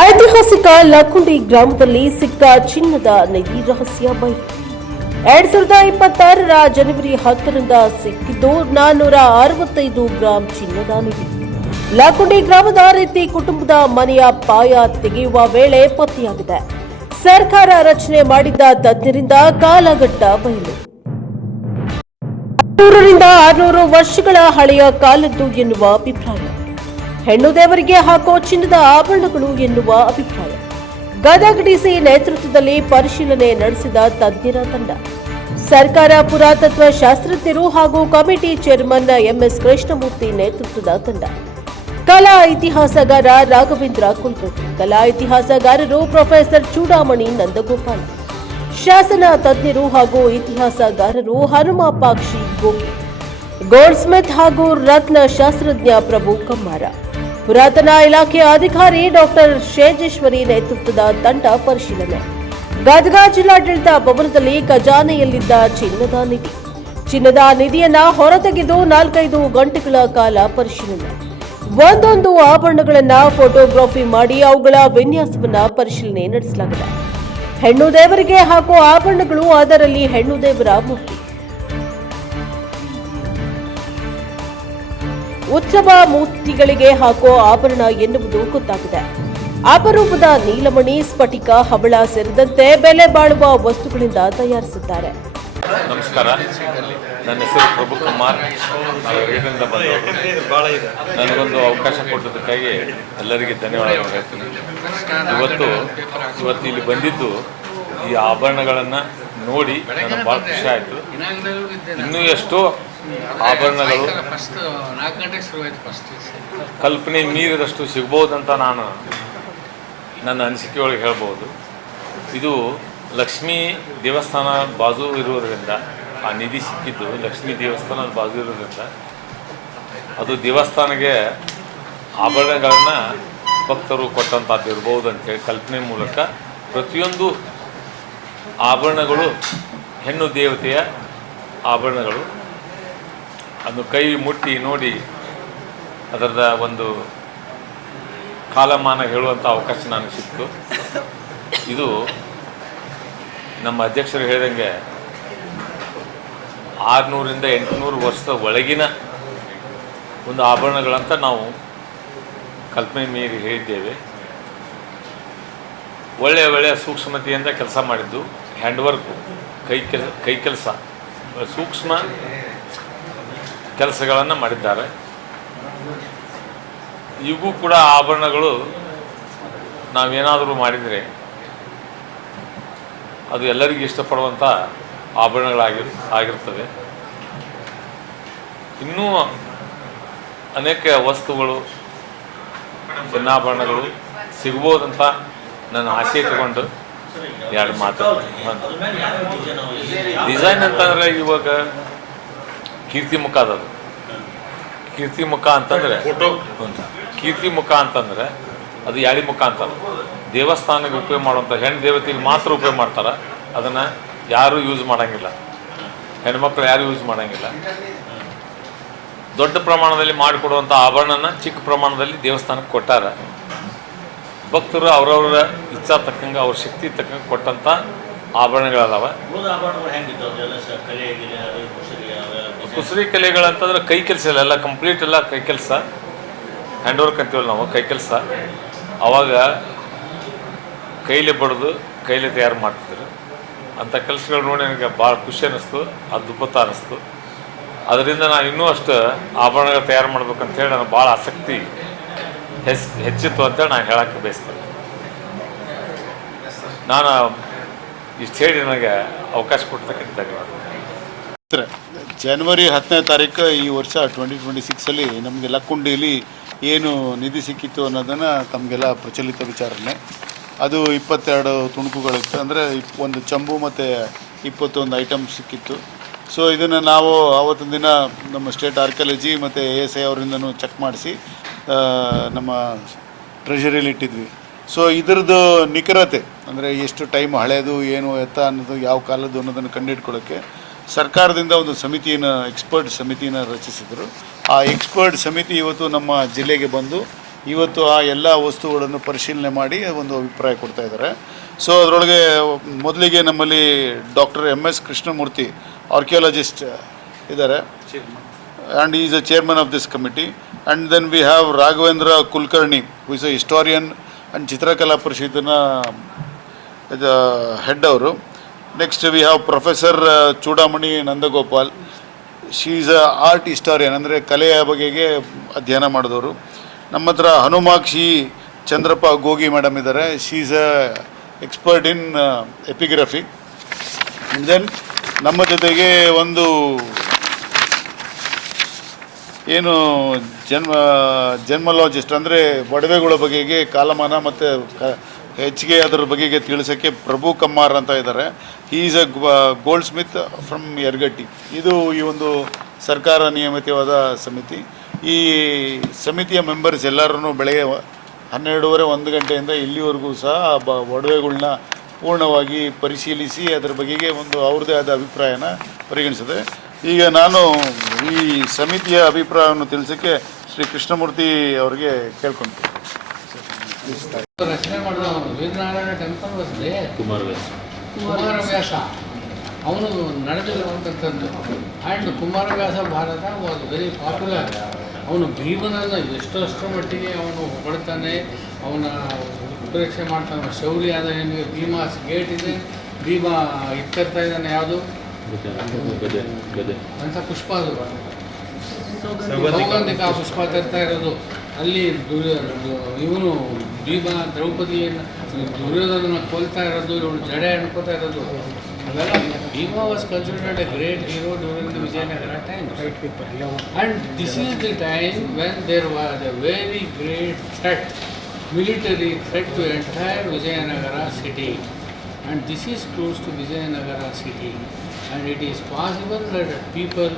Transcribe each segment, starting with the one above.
ಐತಿಹಾಸಿಕ ಲಕ್ಕುಂಡಿ ಗ್ರಾಮದಲ್ಲಿ ಸಿಕ್ಕ ಚಿನ್ನದ ನಿಧಿ ರಹಸ್ಯ ಬಯಲು. 2026 ಜನವರಿ 10ರಿಂದ ಸಿಕ್ಕಿದ್ದು 465 ಗ್ರಾಂ ಚಿನ್ನದ ನಿಧಿ. ಲಕ್ಕುಂಡಿ ಗ್ರಾಮದ ರೀತಿ ಕುಟುಂಬದ ಮನೆಯ ಪಾಯ ತೆಗೆಯುವ ವೇಳೆ ಪತ್ತೆಯಾಗಿದೆ. ಸರ್ಕಾರ ರಚನೆ ಮಾಡಿದ್ದ ತಜ್ಞರಿಂದ ಕಾಲಘಟ್ಟ ಬಯಲು. 500ರಿಂದ 600 ವರ್ಷಗಳ ಹಳೆಯ ಕಾಲದ್ದು ಎನ್ನುವ ಅಭಿಪ್ರಾಯ. ಹೆಣ್ಣು ದೇವರಿಗೆ ಹಾಕೋ ಚಿನ್ನದ ಆಭರಣಗಳು ಎನ್ನುವ ಅಭಿಪ್ರಾಯ. ಗದಗ ಡಿಸಿ ನೇತೃತ್ವದಲ್ಲಿ ಪರಿಶೀಲನೆ ನಡೆಸಿದ ತಜ್ಞರ ತಂಡ. ಸರ್ಕಾರ, ಪುರಾತತ್ವ ಶಾಸ್ತ್ರಜ್ಞರು ಹಾಗೂ ಕಮಿಟಿ ಚೇರ್ಮನ್ ಎಂಎಸ್ ಕೃಷ್ಣಮೂರ್ತಿ ನೇತೃತ್ವದ ತಂಡ. ಕಲಾ ಇತಿಹಾಸಗಾರ ರಾಘವೇಂದ್ರ ಕುಲಕರ್ಣಿ, ಕಲಾ ಇತಿಹಾಸಗಾರರು ಪ್ರೊಫೆಸರ್ ಚೂಡಾಮಣಿ ನಂದಗೋಪಾಲ್, ಶಾಸನ ತಜ್ಞರು ಹಾಗೂ ಇತಿಹಾಸಗಾರರು ಹನುಮಾಪಾಕ್ಷಿ ಗೋಗಿ, ಗೋಲ್ಡ್ ಸ್ಮಿತ್ ಹಾಗೂ ರತ್ನ ಶಾಸ್ತ್ರಜ್ಞ ಪ್ರಭು ಕಮ್ಮಾರ. ಪುರಾತನ ಇಲಾಖೆಯ ಅಧಿಕಾರಿ ಡಾಕ್ಟರ್ ಶೇಜೇಶ್ವರಿ ನೇತೃತ್ವದ ತಂಡ ಪರಿಶೀಲನೆ. ಗದಗ ಜಿಲ್ಲಾಡಳಿತ ಭವನದಲ್ಲಿ ಖಜಾನೆಯಲ್ಲಿದ್ದ ಚಿನ್ನದ ನಿಧಿಯನ್ನ ಹೊರತೆಗೆದು 4-5 ಗಂಟೆಗಳ ಕಾಲ ಪರಿಶೀಲನೆ. ಒಂದೊಂದು ಆಭರಣಗಳನ್ನ ಫೋಟೋಗ್ರಫಿ ಮಾಡಿ ಅವುಗಳ ವಿನ್ಯಾಸವನ್ನ ಪರಿಶೀಲನೆ ನಡೆಸಲಾಗಿದೆ. ಹೆಣ್ಣು ದೇವರಿಗೆ ಹಾಕುವ ಆಭರಣಗಳು, ಅದರಲ್ಲಿ ಹೆಣ್ಣು ದೇವರ ಮೂರ್ತಿ. ಉತ್ಸವ ಮೂರ್ತಿಗಳಿಗೆ ಹಾಕುವ ಆಭರಣ ಎನ್ನುವುದು ಗೊತ್ತಾಗಿದೆ. ಅಪರೂಪದ ನೀಲಮಣಿ, ಸ್ಫಟಿಕ, ಹವಳ ಸೇರಿದಂತೆ ಬೆಲೆ ಬಾಳುವ ವಸ್ತುಗಳಿಂದ ತಯಾರಿಸುತ್ತಾರೆ. ನಮಸ್ಕಾರ, ನನ್ನ ಹೆಸರು ಪ್ರಭು ಕುಮಾರ್. ನಾನು ಬಂದವರು. ನನಗೊಂದು ಅವಕಾಶ ಕೊಟ್ಟದಕ್ಕಾಗಿ ಎಲ್ಲರಿಗೆ ಧನ್ಯವಾದಗಳು ಹೇಳ್ತೀನಿ. ಇವತ್ತು ಇಲ್ಲಿ ಬಂದಿದ್ದು ಈ ಆಭರಣಗಳನ್ನು ನೋಡಿ ನನಗೆ ಭಾಳ ಖುಷಿ ಆಯಿತು. ಇನ್ನೂ ಎಷ್ಟೋ ಆಭರಣಗಳು ಕಲ್ಪನೆ ಮೀರಿದಷ್ಟು ಸಿಗ್ಬೋದಂತ ನಾನು ನನ್ನ ಅನಿಸಿಕೆ ಒಳಗೆ ಹೇಳ್ಬೋದು. ಇದು ಲಕ್ಷ್ಮೀ ದೇವಸ್ಥಾನ ಬಾಜು ಇರೋದರಿಂದ, ಆ ನಿಧಿ ಸಿಕ್ಕಿದ್ದು ಲಕ್ಷ್ಮೀ ದೇವಸ್ಥಾನದ ಬಾಜು ಇರೋದ್ರಿಂದ ಅದು ದೇವಸ್ಥಾನಕ್ಕೆ ಆಭರಣಗಳನ್ನು ಭಕ್ತರು ಕೊಟ್ಟಂಥದ್ದು ಇರ್ಬೋದು ಅಂತೇಳಿ ಕಲ್ಪನೆ ಮೂಲಕ ಪ್ರತಿಯೊಂದು ಆಭರಣಗಳು ಹೆಣ್ಣು ದೇವತೆಯ ಆಭರಣಗಳು. ಅದು ಕೈ ಮುಟ್ಟಿ ನೋಡಿ ಅದರದ ಒಂದು ಕಾಲಮಾನ ಹೇಳುವಂಥ ಅವಕಾಶ ನನಗೆ ಸಿಕ್ತು. ಇದು ನಮ್ಮ ಅಧ್ಯಕ್ಷರು ಹೇಳಿದಂಗೆ 600ರಿಂದ 800 ವರ್ಷದ ಒಳಗಿನ ಒಂದು ಆಭರಣಗಳಂತ ನಾವು ಕಲ್ಪನೆ ಮೀರಿ ಹೇಳಿದ್ದೇವೆ. ಒಳ್ಳೆಯ ಸೂಕ್ಷ್ಮತೆಯಿಂದ ಕೆಲಸ ಮಾಡಿದ್ದು, ಹ್ಯಾಂಡ್ವರ್ಕು, ಕೈ ಕೆಲಸ, ಸೂಕ್ಷ್ಮ ಕೆಲಸಗಳನ್ನು ಮಾಡಿದ್ದಾರೆ. ಈಗೂ ಕೂಡ ಆಭರಣಗಳು ನಾವೇನಾದರೂ ಮಾಡಿದರೆ ಅದು ಎಲ್ಲರಿಗೂ ಇಷ್ಟಪಡುವಂಥ ಆಗಿರ್ತದೆ. ಇನ್ನೂ ಅನೇಕ ವಸ್ತುಗಳು, ಚಿನ್ನಾಭರಣಗಳು ಸಿಗ್ಬೋದಂತ ನನ್ನ ಆಸೆ ಇಟ್ಟುಕೊಂಡು ಎರಡು ಮಾತು. ಡಿಸೈನ್ ಅಂತಂದರೆ ಇವಾಗ ಕೀರ್ತಿಮುಖ ಅದದು. ಕೀರ್ತಿಮುಖ ಅಂತಂದರೆ ಅದು ಯಾಳಿ ಮುಖ ಅಂತಾರೆ. ದೇವಸ್ಥಾನಕ್ಕೆ ಉಪಯೋಗ ಮಾಡುವಂಥ ಹೆಣ್ಣು ದೇವತೆಗೆ ಮಾತ್ರ ಉಪಯೋಗ ಮಾಡ್ತಾರೆ. ಅದನ್ನು ಯಾರೂ ಯೂಸ್ ಮಾಡೋಂಗಿಲ್ಲ, ಹೆಣ್ಮಕ್ಳು ಯಾರೂ ಯೂಸ್ ಮಾಡೋಂಗಿಲ್ಲ. ದೊಡ್ಡ ಪ್ರಮಾಣದಲ್ಲಿ ಮಾಡಿಕೊಡುವಂಥ ಆಭರಣನ ಚಿಕ್ಕ ಪ್ರಮಾಣದಲ್ಲಿ ದೇವಸ್ಥಾನಕ್ಕೆ ಕೊಟ್ಟಾರ. ಭಕ್ತರು ಅವರವರ ಇಚ್ಛಾ ತಕ್ಕಂಗೆ, ಅವ್ರ ಶಕ್ತಿ ತಕ್ಕಂಗೆ ಕೊಟ್ಟಂಥ ಆಭರಣಗಳದಾವ. ಕುಸರಿ ಕಲೆಗಳಂತಂದ್ರೆ ಕೈ ಕೆಲಸ ಇಲ್ಲ, ಎಲ್ಲ ಕಂಪ್ಲೀಟ್ ಎಲ್ಲ ಕೈ ಕೆಲಸ, ಹ್ಯಾಂಡ್ ವರ್ಕ್ ಅಂತೀವಲ್ಲ ನಾವು, ಕೈ ಕೆಲಸ. ಆವಾಗ ಕೈಲಿ ಬಡ್ದು ಕೈಲಿ ತಯಾರು ಮಾಡ್ತಿದ್ರು. ಅಂಥ ಕೆಲಸಗಳು ನೋಡಿ ನನಗೆ ಭಾಳ ಖುಷಿ ಅನ್ನಿಸ್ತು, ಅದ್ಭುತ ಅನ್ನಿಸ್ತು. ಅದರಿಂದ ನಾನು ಇನ್ನೂ ಅಷ್ಟು ಆಭರಣಗಳು ತಯಾರು ಮಾಡ್ಬೇಕಂತೇಳಿ ನನಗೆ ಭಾಳ ಆಸಕ್ತಿ ಹೆಚ್ಚಿತ್ತು ಅಂತೇಳಿ ನಾನು ಹೇಳೋಕ್ಕೆ ಬಯಸ್ತೇನೆ. ನಾನು ಇಷ್ಟು ಹೇಳಿ ನನಗೆ ಅವಕಾಶ ಕೊಡ್ತಕ್ಕಂಥ ಧನ್ಯವಾದ. ಜನವರಿ 10ನೇ ತಾರೀಕು ಈ ವರ್ಷ 2026 ನಮಗೆ ಲಕ್ಕುಂಡಿಯಲ್ಲಿ ಏನು ನಿಧಿ ಸಿಕ್ಕಿತ್ತು ಅನ್ನೋದನ್ನು ತಮಗೆಲ್ಲ ಪ್ರಚಲಿತ ವಿಚಾರಣೆ. ಅದು 22 ತುಣುಕುಗಳಿತ್ತು, ಅಂದರೆ ಒಂದು ಚಂಬು ಮತ್ತು 21 ಐಟಮ್ ಸಿಕ್ಕಿತ್ತು. ಸೊ ಇದನ್ನು ನಾವು ಆವತ್ತಿನ ದಿನ ನಮ್ಮ ಸ್ಟೇಟ್ ಆರ್ಕಿಯಾಲಜಿ ಮತ್ತು ASI ಅವರಿಂದನೂ ಚೆಕ್ ಮಾಡಿಸಿ ನಮ್ಮ ಟ್ರೆಷರಿಯಲ್ಲಿ ಇಟ್ಟಿದ್ವಿ. ಸೊ ಇದರದ್ದು ನಿಖರತೆ ಅಂದರೆ ಎಷ್ಟು ಟೈಮ್ ಹಳೆಯದು, ಏನು ಎತ್ತ ಅನ್ನೋದು, ಯಾವ ಕಾಲದ್ದು ಅನ್ನೋದನ್ನು ಕಂಡುಹಿಡ್ಕೊಳ್ಳೋಕ್ಕೆ ಸರ್ಕಾರದಿಂದ ಒಂದು ಎಕ್ಸ್ಪರ್ಟ್ ಸಮಿತಿಯನ್ನು ರಚಿಸಿದರು. ಆ ಎಕ್ಸ್ಪರ್ಟ್ ಸಮಿತಿ ಇವತ್ತು ನಮ್ಮ ಜಿಲ್ಲೆಗೆ ಬಂದು ಇವತ್ತು ಆ ಎಲ್ಲ ವಸ್ತುಗಳನ್ನು ಪರಿಶೀಲನೆ ಮಾಡಿ ಒಂದು ಅಭಿಪ್ರಾಯ ಕೊಡ್ತಾ ಇದ್ದಾರೆ. ಸೊ ಅದರೊಳಗೆ ಮೊದಲಿಗೆ ನಮ್ಮಲ್ಲಿ ಡಾಕ್ಟರ್ MS ಕೃಷ್ಣಮೂರ್ತಿ ಆರ್ಕಿಯಾಲಜಿಸ್ಟ್ ಇದ್ದಾರೆ, and is a chairman of this committee. And then we have Raghavendra Kulkarni who is a historian and ಚಿತ್ರಕಲಾ ಪರಿಷತ್ತಿನ ಹೆಡ್ ಅವರು. Next we have professor Chudamani Nandagopal, she is a art historian, ಅಂದರೆ ಕಲೆಯ ಬಗೆಗೆ ಅಧ್ಯಯನ ಮಾಡಿದವರು. ನಮ್ಮ ಹತ್ರ ಹನುಮಾಕ್ಷಿ ಚಂದ್ರಪ್ಪ ಗೋಗಿ ಮೇಡಮ್ ಇದ್ದಾರೆ, she is a expert in epigraphy. Then ನಮ್ಮ ಜೊತೆಗೆ ಒಂದು ಏನು ಜನ್ಮಲಾಜಿಸ್ಟ್, ಅಂದರೆ ಒಡವೆಗಳ ಬಗೆಗೆ ಕಾಲಮಾನ ಮತ್ತು ಹೆಚ್ಚಿಗೆ ಅದರ ಬಗೆಗೆ ತಿಳಿಸೋಕ್ಕೆ ಪ್ರಭು ಕಮ್ಮಾರ್ ಅಂತ ಇದ್ದಾರೆ. He is a goldsmith from Yargatti. ಇದು ಈ ಒಂದು ಸರ್ಕಾರ ನಿಯಮಿತವಾದ ಸಮಿತಿ. ಈ ಸಮಿತಿಯ ಮೆಂಬರ್ಸ್ ಎಲ್ಲರೂ ಬೆಳಗ್ಗೆ 12:30-1 ಗಂಟೆಯಿಂದ ಇಲ್ಲಿವರೆಗೂ ಸಹ ಒಡವೆಗಳನ್ನ ಪೂರ್ಣವಾಗಿ ಪರಿಶೀಲಿಸಿ ಅದರ ಬಗೆಗೆ ಒಂದು ಅವ್ರದ್ದೇ ಆದ ಅಭಿಪ್ರಾಯನ ಪರಿಗಣಿಸಿದೆ. ಈಗ ನಾನು ಈ ಸಮಿತಿಯ ಅಭಿಪ್ರಾಯವನ್ನು ತಿಳಿಸೋಕ್ಕೆ ಶ್ರೀ ಕೃಷ್ಣಮೂರ್ತಿ ಅವರಿಗೆ ಕೇಳ್ಕೊಳ್ತೀನಿ. ರಚನೆ ಮಾಡಿದ ವೀರನಾರಾಯಣ ಟೆಂಪಲ್ ಬಸ್ಲಿ ಕುಮಾರವ್ಯಾಸ ಅವನು ನಡೆದಿರುವಂಥದ್ದು. And Kumaravyasa Bharata was very popular. ಅವನು ಭೀಮನನ್ನು ಎಷ್ಟೋ ಮಟ್ಟಿಗೆ ಅವನು ಹೊಗಳ್ತಾನೆ, ಅವನ ಉಪೇಕ್ಷೆ ಮಾಡ್ತಾನೆ. ಶೌರ್ಯ ಆದರೆ ನಿಮಗೆ ಭೀಮಾಸ್ ಗೇಟ್ ಇದೆ, ಭೀಮ ಇಟ್ಟಿರ್ತಾ ಇದ್ದಾನೆ ಯಾವುದು ಅಂತ ಪುಷ್ಪ, ಅದು ಸೌಗಂಧಿಕ ಪುಷ್ಪ ತರ್ತಾ ಇರೋದು. ಅಲ್ಲಿ ಇವನು ಭೀಮ ದ್ರೌಪದಿಯನ್ನು ದುರ್ಯೋಧನನ್ನು ಕೊಲ್ತಾ ಇರೋದು, ಇವಳು ಜಡೆ ಅನ್ಕೋತಾ ಇರೋದು, ಅವೆಲ್ಲ. Bhima was considered a great hero during the Vijayanagara time. And this is the time when there was a very great threat, military threat to entire Vijayanagara city, and this is close to Vijayanagara city, and it is possible that people,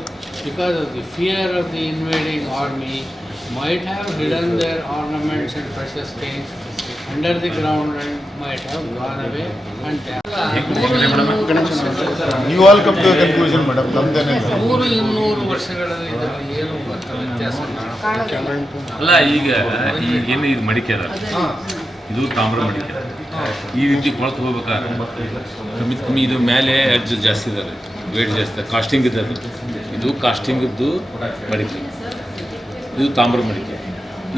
because of the fear of the invading army, might have hidden their ornaments and precious things under the ground and might have gone away. And You all come to a conclusion, madam. 100-200 ವರ್ಷಗಳಲ್ಲಿ ಇದರಲ್ಲಿ ಏನು ವ್ಯತ್ಯಾಸ ಅಲ್ಲ. ಈಗ ಏನು ಇದು ಮಡಿಕೆ ಅದ, ಇದು ತಾಮ್ರ ಮಡಿಕೆ. ಈ ರೀತಿ ಕೊಳತು ಹೋಗ್ಬೇಕಾದ್ರೆ ಕಮ್ಮಿ ಇದು ಮೇಲೆ ಎಡ್ಜ್ ಜಾಸ್ತಿ ಇದ್ದಾರೆ, ವೇಟ್ ಜಾಸ್ತಿ, ಕಾಸ್ಟಿಂಗ್ ಇದ್ದಾರೆ. ಇದು ಕಾಸ್ಟಿಂಗಿದ್ದು ಮಡಿಕೆ, ಇದು ತಾಮ್ರ ಮಡಿಕೆ.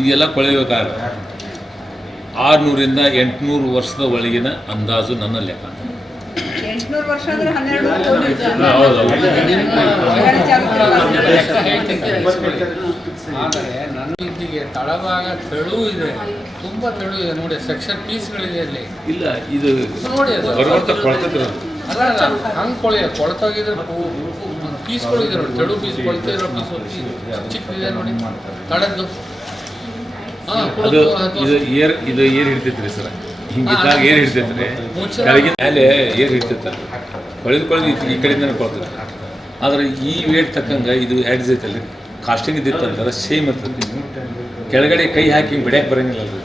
ಇದೆಲ್ಲ ಕೊಳೆಯಬೇಕಾದ್ರೆ 600-800 ವರ್ಷದ ಒಳಗಿನ ಅಂದಾಜು ನನ್ನ ಲೆಕ್ಕ. 800 ವರ್ಷ ಅಂದ್ರೆ 12 ಆದರೆ ನನ್ನ ಇಲ್ಲಿಗೆ ತಳಭಾಗ ತೆಳು ಇದೆ, ತುಂಬ ತೆಳು ಇದೆ ನೋಡಿ. ಸೆಕ್ಷನ್ ಪೀಸ್ಗಳಿದೆ ಅಲ್ಲಿ. ಇಲ್ಲ, ಇದು ನೋಡಿ, ಅದು ಕೊಳ್ತೈತೆ. ಅಲ್ಲ ಹಂಗೆ ಕೊಳ್ತೋಗಿದ್ರೆ ಪೀಸ್ಗಳು ಇದೆ ನೋಡಿ, ತೆಳು ಪೀಸ್, ಕೊಳ್ತಿರೋ ಪೀಸು ಚಿಕ್ಕದಿದೆ ನೋಡಿ ತಳದ್ದು. ಅದು ಇದು ಏರ್ ಹಿಡ್ತೈತ್ರಿ ಸರ್, ಹಿಂಗಿದ್ದಾಗ ಏರ್ ಹಿಡ್ತೈತ್ರಿ, ಕೆಳಗಿನ ಮೇಲೆ ಏರ್ ಹಿಡ್ತೈತೆ. ಕೊಳೆದು ಈ ಕಡೆಯಿಂದ ಕೊಳ್ತೈತೆ. ಆದರೆ ಈ ವೇಟ್ ತಕ್ಕಂಗೆ ಇದು ಎಡ್ಜ್ ಐತಲ್ಲ, ಕಾಸ್ಟಿಂಗ್ ಇದ್ದಿತ್ತಂದ್ರೆ ಸೇಮ್ ಇರ್ತೈತಿ. ಕೆಳಗಡೆ ಕೈ ಹಾಕಿ ಹಿಂಗೆ ಬಿಡ್ಯಾಕೆ ಬರೋಂಗಿಲ್ಲ ಅದು.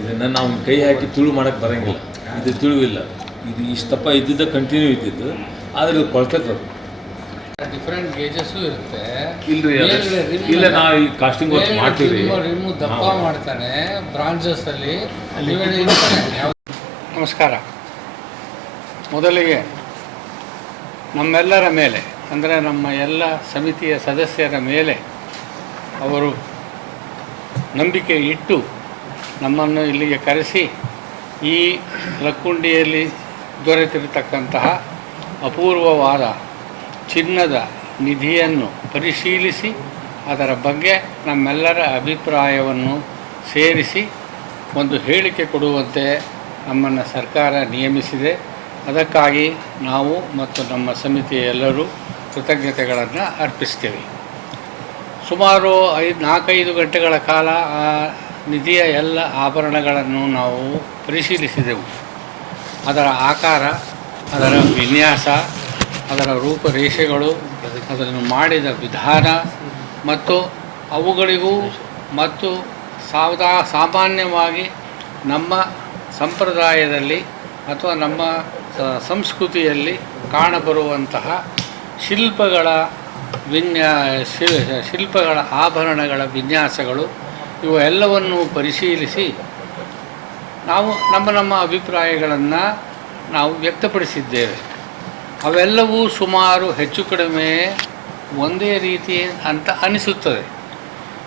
ಇದನ್ನು ನಾವು ಕೈ ಹಾಕಿ ತುಳು ಮಾಡೋಕ್ಕೆ ಬರೋಂಗಿಲ್ಲ. ಇದು ತುಳುವಿಲ್ಲ, ಇದು ಇಷ್ಟಪ್ಪ ಇದ್ದಿದ್ದ ಕಂಟಿನ್ಯೂ ಇದ್ದಿದ್ದು, ಆದರೆ ಇದು ಕೊಳ್ತೈತೆ. ಅದು ಡಿಫ್ರೆಂಟ್ ಗೇಜಸ್ಸು ಇರುತ್ತೆ. ಇಲ್ಲ, ನಾವು ಈ ಕಾಸ್ಟಿಂಗ್ ವರ್ಕ್ ಮಾಡ್ತೀವಿ. ರಿಮ್ಮು ದಪ್ಪ ಮಾಡ್ತಾನೆ ಬ್ರಾಂಚಸ್ಸಲ್ಲಿ. ನಮಸ್ಕಾರ. ಮೊದಲಿಗೆ ನಮ್ಮೆಲ್ಲರ ಮೇಲೆ, ಅಂದರೆ ನಮ್ಮ ಎಲ್ಲ ಸಮಿತಿಯ ಸದಸ್ಯರ ಮೇಲೆ ಅವರು ನಂಬಿಕೆ ಇಟ್ಟು ನಮ್ಮನ್ನು ಇಲ್ಲಿಗೆ ಕರೆಸಿ ಈ ಲಕ್ಕುಂಡಿಯಲ್ಲಿ ದೊರೆತಿರತಕ್ಕಂತಹ ಅಪೂರ್ವವಾದ ಚಿನ್ನದ ನಿಧಿಯನ್ನು ಪರಿಶೀಲಿಸಿ ಅದರ ಬಗ್ಗೆ ನಮ್ಮೆಲ್ಲರ ಅಭಿಪ್ರಾಯವನ್ನು ಸೇರಿಸಿ ಒಂದು ಹೇಳಿಕೆ ಕೊಡುವಂತೆ ನಮ್ಮನ್ನು ಸರ್ಕಾರ ನಿಯಮಿಸಿದೆ. ಅದಕ್ಕಾಗಿ ನಾವು ಮತ್ತು ನಮ್ಮ ಸಮಿತಿಯ ಎಲ್ಲರೂ ಕೃತಜ್ಞತೆಗಳನ್ನು ಅರ್ಪಿಸ್ತೇವೆ. ಸುಮಾರು 4-5 ಗಂಟೆಗಳ ಕಾಲ ಆ ನಿಧಿಯ ಎಲ್ಲ ಆಭರಣಗಳನ್ನು ನಾವು ಪರಿಶೀಲಿಸಿದೆವು. ಅದರ ಆಕಾರ, ಅದರ ವಿನ್ಯಾಸ, ಅದರ ರೂಪರೇಷೆಗಳು, ಅದನ್ನು ಮಾಡಿದ ವಿಧಾನ ಮತ್ತು ಅವುಗಳಿಗೂ ಮತ್ತು ಸಾಮಾನ್ಯವಾಗಿ ನಮ್ಮ ಸಂಪ್ರದಾಯದಲ್ಲಿ ಅಥವಾ ನಮ್ಮ ಸಂಸ್ಕೃತಿಯಲ್ಲಿ ಕಾಣಬರುವಂತಹ ಶಿಲ್ಪಗಳ ಆಭರಣಗಳ ವಿನ್ಯಾಸಗಳು ಇವೆಲ್ಲವನ್ನು ಪರಿಶೀಲಿಸಿ ನಾವು ನಮ್ಮ ಅಭಿಪ್ರಾಯಗಳನ್ನು ನಾವು ವ್ಯಕ್ತಪಡಿಸಿದ್ದೇವೆ. ಅವೆಲ್ಲವೂ ಸುಮಾರು ಹೆಚ್ಚು ಕಡಿಮೆ ಒಂದೇ ರೀತಿ ಅಂತ ಅನಿಸುತ್ತದೆ.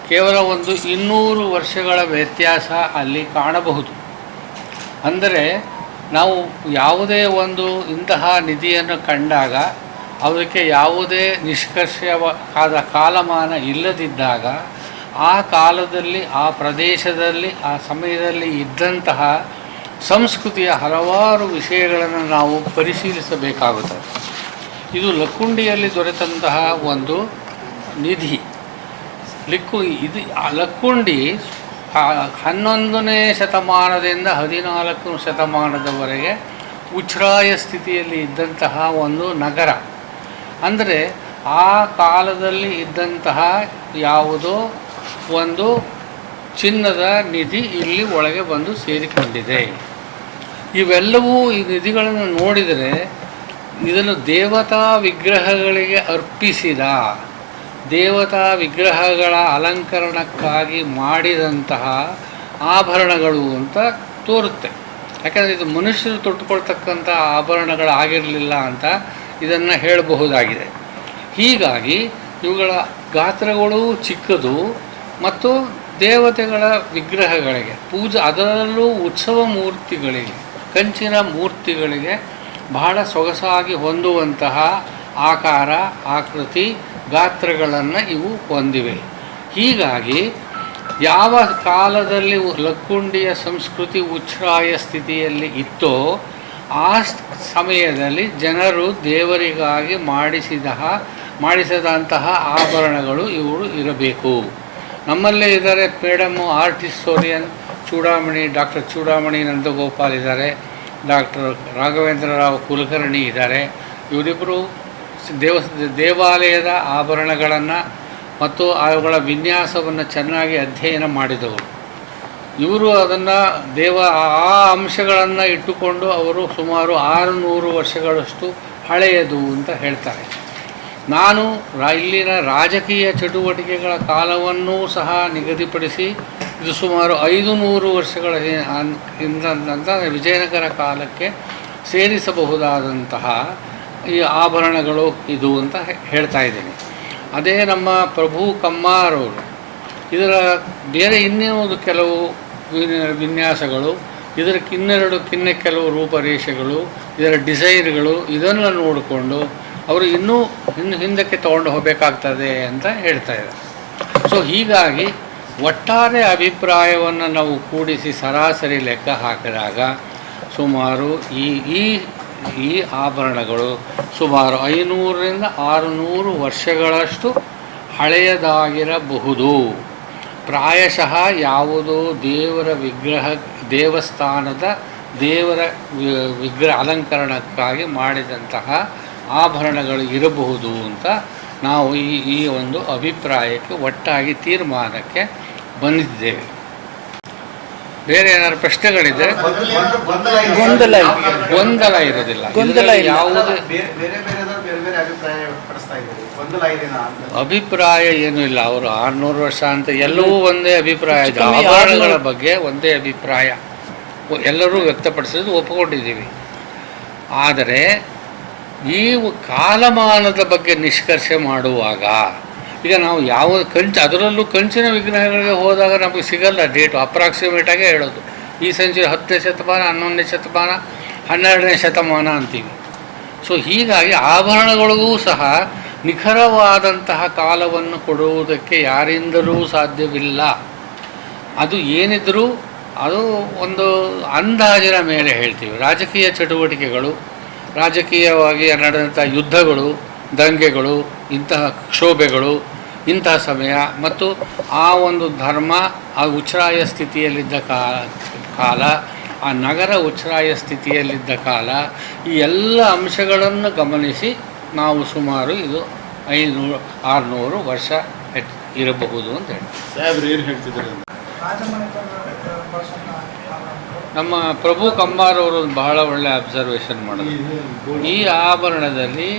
ಕೇವಲ ಒಂದು 200 ವರ್ಷಗಳ ವ್ಯತ್ಯಾಸ ಅಲ್ಲಿ ಕಾಣಬಹುದು. ಅಂದರೆ ನಾವು ಯಾವುದೇ ಒಂದು ಇಂತಹ ನಿಧಿಯನ್ನು ಕಂಡಾಗ ಅದಕ್ಕೆ ಯಾವುದೇ ನಿಷ್ಕರ್ಷವಾದ ಕಾಲಮಾನ ಇಲ್ಲದಿದ್ದಾಗ ಆ ಕಾಲದಲ್ಲಿ ಆ ಪ್ರದೇಶದಲ್ಲಿ ಆ ಸಮಯದಲ್ಲಿ ಇದ್ದಂತಹ ಸಂಸ್ಕೃತಿಯ ಹಲವಾರು ವಿಷಯಗಳನ್ನು ನಾವು ಪರಿಶೀಲಿಸಬೇಕಾಗುತ್ತದೆ. ಇದು ಲಕ್ಕುಂಡಿಯಲ್ಲಿ ದೊರೆತಂತಹ ಒಂದು ನಿಧಿ. ಲಕ್ಕುಂಡಿ 11ನೇ ಶತಮಾನದಿಂದ 14ನೇ ಶತಮಾನದವರೆಗೆ ಉಚ್ಛ್ರಾಯ ಸ್ಥಿತಿಯಲ್ಲಿ ಇದ್ದಂತಹ ಒಂದು ನಗರ. ಅಂದರೆ ಆ ಕಾಲದಲ್ಲಿ ಇದ್ದಂತಹ ಯಾವುದೋ ಒಂದು ಚಿನ್ನದ ನಿಧಿ ಇಲ್ಲಿ ಒಳಗೆ ಬಂದು ಸೇರಿಕೊಂಡಿದೆ. ಇವೆಲ್ಲವೂ ಈ ನಿಧಿಗಳನ್ನು ನೋಡಿದರೆ ಇದನ್ನು ದೇವತಾ ವಿಗ್ರಹಗಳಿಗೆ ಅರ್ಪಿಸಿದ, ದೇವತಾ ವಿಗ್ರಹಗಳ ಅಲಂಕರಣಕ್ಕಾಗಿ ಮಾಡಿದಂತಹ ಆಭರಣಗಳು ಅಂತ ತೋರುತ್ತೆ. ಯಾಕಂದರೆ ಇದು ಮನುಷ್ಯರು ತೊಟ್ಟುಕೊಳ್ತಕ್ಕಂಥ ಆಭರಣಗಳಾಗಿರಲಿಲ್ಲ ಅಂತ ಇದನ್ನು ಹೇಳಬಹುದಾಗಿದೆ. ಹೀಗಾಗಿ ಇವುಗಳ ಗಾತ್ರಗಳು ಚಿಕ್ಕದು ಮತ್ತು ದೇವತೆಗಳ ವಿಗ್ರಹಗಳಿಗೆ ಅದರಲ್ಲೂ ಉತ್ಸವ ಮೂರ್ತಿಗಳಿಗೆ, ಕಂಚಿನ ಮೂರ್ತಿಗಳಿಗೆ ಬಹಳ ಸೊಗಸಾಗಿ ಹೊಂದುವಂತಹ ಆಕಾರ, ಆಕೃತಿ, ಗಾತ್ರಗಳನ್ನು ಇವು ಹೊಂದಿವೆ. ಹೀಗಾಗಿ ಯಾವ ಕಾಲದಲ್ಲಿ ಲಕ್ಕುಂಡಿಯ ಸಂಸ್ಕೃತಿ ಉಚ್ಛ್ರಾಯ ಸ್ಥಿತಿಯಲ್ಲಿ ಇತ್ತೋ ಆ ಸಮಯದಲ್ಲಿ ಜನರು ದೇವರಿಗಾಗಿ ಮಾಡಿಸಿದಂತಹ ಆಭರಣಗಳು ಇವರು ಇರಬೇಕು. ನಮ್ಮಲ್ಲೇ ಇದ್ದಾರೆ madam art historian Chudamani, doctor Chudamani Nandagopal ಇದ್ದಾರೆ, ಡಾಕ್ಟರ್ ರಾಘವೇಂದ್ರ ರಾವ್ ಕುಲಕರ್ಣಿ ಇದ್ದಾರೆ. ಇವರಿಬ್ಬರು ದೇವಾಲಯದ ಆಭರಣಗಳನ್ನು ಮತ್ತು ಅವುಗಳ ವಿನ್ಯಾಸವನ್ನು ಚೆನ್ನಾಗಿ ಅಧ್ಯಯನ ಮಾಡಿದವರು. ಇವರು ಅದನ್ನು ಆ ಅಂಶಗಳನ್ನು ಇಟ್ಟುಕೊಂಡು ಅವರು ಸುಮಾರು 600 ವರ್ಷಗಳಷ್ಟು ಹಳೆಯದು ಅಂತ ಹೇಳ್ತಾರೆ. ನಾನು ಇಲ್ಲಿನ ರಾಜಕೀಯ ಚಟುವಟಿಕೆಗಳ ಕಾಲವನ್ನೂ ಸಹ ನಿಗದಿಪಡಿಸಿ ಇದು ಸುಮಾರು 500 ವರ್ಷಗಳ ಹಿಂದಂತ ವಿಜಯನಗರ ಕಾಲಕ್ಕೆ ಸೇರಿಸಬಹುದಾದಂತಹ ಈ ಆಭರಣಗಳು ಇದು ಅಂತ ಹೇಳ್ತಾ ಇದ್ದೀನಿ. ಅದೇ ನಮ್ಮ ಪ್ರಭು ಕಮ್ಮಾರವರು ಇದರ ಬೇರೆ ಇನ್ನೂ ಕೆಲವು ವಿನ್ಯಾಸಗಳು, ಇನ್ನೆರಡು ಕೆಲವು ರೂಪರೇಷೆಗಳು, ಇದರ ಡಿಸೈನ್ಗಳು ಇದನ್ನು ನೋಡಿಕೊಂಡು ಅವರು ಇನ್ನೂ ಹಿಂದಕ್ಕೆ ತೊಗೊಂಡು ಹೋಗಬೇಕಾಗ್ತದೆ ಅಂತ ಹೇಳ್ತಾ ಇದ್ದಾರೆ. ಸೊ ಹೀಗಾಗಿ ಒಟ್ಟಾರೆ ಅಭಿಪ್ರಾಯವನ್ನು ನಾವು ಕೂಡಿಸಿ ಸರಾಸರಿ ಲೆಕ್ಕ ಹಾಕಿದಾಗ ಸುಮಾರು ಈ ಆಭರಣಗಳು ಸುಮಾರು 500ರಿಂದ 600 ವರ್ಷಗಳಷ್ಟು ಹಳೆಯದಾಗಿರಬಹುದು. ಪ್ರಾಯಶಃ ಯಾವುದೋ ದೇವಸ್ಥಾನದ ವಿಗ್ರಹ ಅಲಂಕರಣಕ್ಕಾಗಿ ಮಾಡಿದಂತಹ ಆಭರಣಗಳು ಇರಬಹುದು ಅಂತ ನಾವು ಈ ಒಂದು ಅಭಿಪ್ರಾಯಕ್ಕೆ ಒಟ್ಟಾಗಿ ತೀರ್ಮಾನಕ್ಕೆ ಬಂದಿದ್ದೇವೆ. ಬೇರೆ ಏನಾದ್ರು ಪ್ರಶ್ನೆಗಳಿದೆ? ಗೊಂದಲ ಇರೋದಿಲ್ಲ. ಯಾವುದೇ ಅಭಿಪ್ರಾಯ ಏನೂ ಇಲ್ಲ. ಅವರು 600 ವರ್ಷ ಅಂತ ಎಲ್ಲವೂ ಒಂದೇ ಅಭಿಪ್ರಾಯ ಇದೆ. ಆಭರಣಗಳ ಬಗ್ಗೆ ಒಂದೇ ಅಭಿಪ್ರಾಯ ಎಲ್ಲರೂ ವ್ಯಕ್ತಪಡಿಸಿದ್ದು ಒಪ್ಪಿಕೊಂಡಿದ್ದೀವಿ. ಆದರೆ ಈ ಕಾಲಮಾನದ ಬಗ್ಗೆ ನಿಷ್ಕರ್ಷೆ ಮಾಡುವಾಗ ಈಗ ನಾವು ಅದರಲ್ಲೂ ಕಂಚಿನ ವಿಗ್ರಹಗಳಿಗೆ ಹೋದಾಗ ನಮಗೆ ಸಿಗಲ್ಲ ಡೇಟು, ಅಪ್ರಾಕ್ಸಿಮೇಟಾಗೇ ಹೇಳೋದು. ಈ ಸೆಂಚುರಿ 10ನೇ ಶತಮಾನ, 11ನೇ ಶತಮಾನ, 12ನೇ ಶತಮಾನ ಅಂತೀವಿ. ಸೊ ಹೀಗಾಗಿ ಆಭರಣಗಳಿಗೂ ಸಹ ನಿಖರವಾದಂತಹ ಕಾಲವನ್ನು ಕೊಡುವುದಕ್ಕೆ ಯಾರಿಂದಲೂ ಸಾಧ್ಯವಿಲ್ಲ. ಅದು ಏನಿದ್ರೂ ಅದು ಒಂದು ಅಂದಾಜಿನ ಮೇಲೆ ಹೇಳ್ತೀವಿ. ರಾಜಕೀಯ ಚಟುವಟಿಕೆಗಳು, ರಾಜಕೀಯವಾಗಿ ನಡೆದಂಥ ಯುದ್ಧಗಳು, ದಂಗೆಗಳು, ಇಂತಹ ಕ್ಷೋಭೆಗಳು, ಇಂತಹ ಸಮಯ ಮತ್ತು ಆ ಒಂದು ಧರ್ಮ ಆ ಉಚ್ಛ್ರಾಯ ಸ್ಥಿತಿಯಲ್ಲಿದ್ದ ಕಾಲ, ಆ ನಗರ ಉಚ್ಛ್ರಾಯ ಸ್ಥಿತಿಯಲ್ಲಿದ್ದ ಕಾಲ, ಈ ಎಲ್ಲ ಅಂಶಗಳನ್ನು ಗಮನಿಸಿ ನಾವು ಸುಮಾರು ಇದು 500-600 ವರ್ಷ ಇರಬಹುದು ಅಂತ ಹೇಳ್ತೀವಿ. ನಮ್ಮ ಪ್ರಭು ಕಮ್ಮಾರವರು ಬಹಳ ಒಳ್ಳೆಯ ಅಬ್ಸರ್ವೇಷನ್ ಮಾಡಿದ್ರು. ಈ ಆಭರಣದಲ್ಲಿ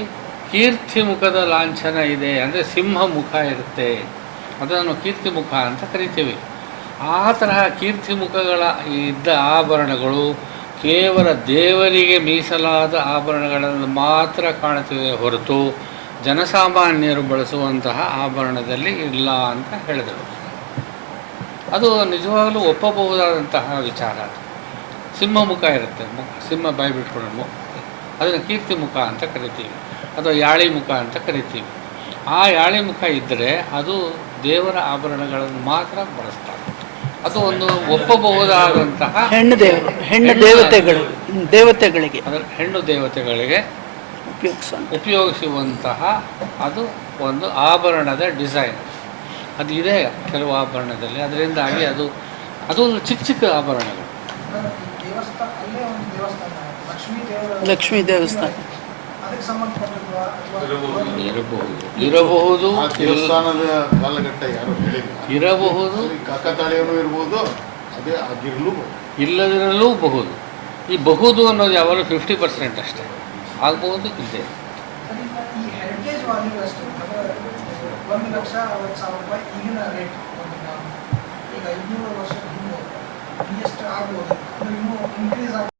ಕೀರ್ತಿ ಮುಖದ ಲಾಂಛನ ಇದೆ, ಅಂದರೆ ಸಿಂಹ ಮುಖ ಇರುತ್ತೆ. ಅದನ್ನು ಕೀರ್ತಿ ಮುಖ ಅಂತ ಕರಿತೀವಿ. ಆ ತರಹ ಕೀರ್ತಿ ಮುಖಗಳ ಇದ್ದ ಆಭರಣಗಳು ಕೇವಲ ದೇವರಿಗೆ ಮೀಸಲಾದ ಆಭರಣಗಳನ್ನು ಮಾತ್ರ ಕಾಣುತ್ತಿವೆ ಹೊರತು ಜನಸಾಮಾನ್ಯರು ಬಳಸುವಂತಹ ಆಭರಣದಲ್ಲಿ ಇಲ್ಲ ಅಂತ ಹೇಳಿದರು. ಅದು ನಿಜವಾಗಲೂ ಒಪ್ಪಬಹುದಾದಂತಹ ವಿಚಾರ. ಅದು ಸಿಂಹ ಮುಖ ಇರುತ್ತೆ, ಸಿಂಹ ಬಾಯಿ ಬಿಟ್ಕೊಂಡು ಅದನ್ನು ಕೀರ್ತಿ ಮುಖ ಅಂತ ಕರಿತೀವಿ, ಅಥವಾ ಯಾಳಿ ಮುಖ ಅಂತ ಕರಿತೀವಿ. ಆ ಯಾಳಿ ಮುಖ ಇದ್ದರೆ ಅದು ದೇವರ ಆಭರಣಗಳನ್ನು ಮಾತ್ರ ಬಳಸ್ತಾರೆ. ಅದು ಒಂದು ಒಪ್ಪಬಹುದಾದಂತಹ ಹೆಣ್ಣು ದೇವತೆಗಳಿಗೆ ಅದರ ಹೆಣ್ಣು ದೇವತೆಗಳಿಗೆ ಉಪಯೋಗಿಸುವಂತಹ ಅದು ಒಂದು ಆಭರಣದ ಡಿಸೈನ್ ಅದು ಇದೆ ಕೆಲವು ಆಭರಣದಲ್ಲಿ. ಅದರಿಂದಾಗಿ ಅದು ಒಂದು ಚಿಕ್ಕ ಚಿಕ್ಕ ಆಭರಣಗಳು. ಲಕ್ಷ್ಮೀ ದೇವಸ್ಥಾನ ಇರಬಹುದು ಆ ದೇವಸ್ಥಾನದ ಕಾಲಘಟ್ಟ ಯಾರು ಹೇಳಿಲ್ಲ. ಇರಬಹುದು, ಕಾಕತಾಳೀಯನೂ ಇರ್ಬೋದು, ಅದೇ ಆಗಿರಲೂ ಇಲ್ಲದಿರಲೂ ಬಹುದು. ಈ ಬಹುದು ಅನ್ನೋದು ಯಾವಾಗಲೂ 50% ಅಷ್ಟೇ, ಆಗ್ಬಹುದು ಇದೆ. ಈ ಹೆರಿಟೇಜ್ ವ್ಯಾಲ್ಯೂ ಅಷ್ಟು 1,60,60,000 ರೂಪಾಯಿ ಈಗಿನ ರೇಟ್.